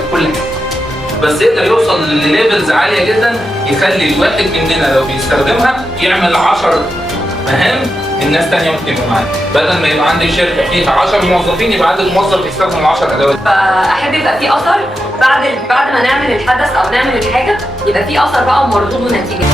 في كل حاجه، بس يقدر يوصل لليفلز عاليه جدا يخلي الواحد مننا لو بيستخدمها يعمل 10 مهام الناس تانية ممكن يبقوا معاها، بدل ما يبقى عندي شركه فيها 10 موظفين يبقى عندي موظف يستخدم ال10 ادوات. فاحب يبقى في اثر بعد ما نعمل الحدث او نعمل الحاجه، يبقى في اثر بقى ومردود ونتيجه.